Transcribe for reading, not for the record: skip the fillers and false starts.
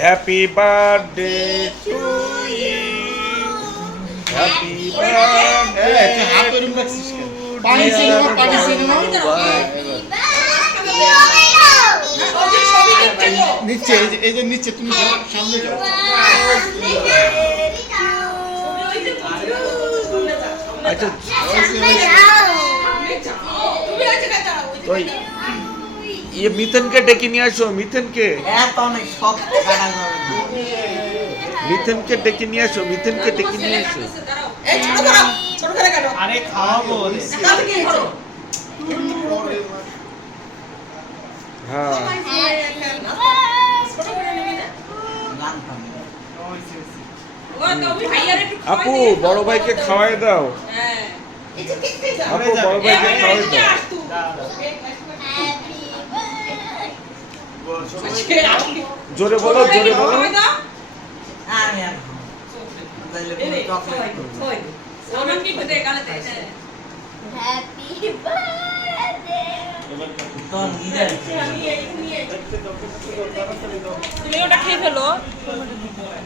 Happy birthday to you, happy birthday নিচে এই যে নিচে তুমি যাও, সামনে যাও। আচ্ছা ওই ইয়ে মিথুনকে ডেকে নিয়ে আসো, মিথুনকে মিথুনকে ডেকে নিয়ে আসো, মিথুনকে ডেকে নিয়ে আসো। আরে খাওয়াবো হ্যাঁ আপু বড় ভাইকে খাওয়াই দাও, আপু বড় ভাইকে খাওয়াই দাও। জোরে বলো, জোরে বলো। তুমি ওটা খেয়ে ফেলো।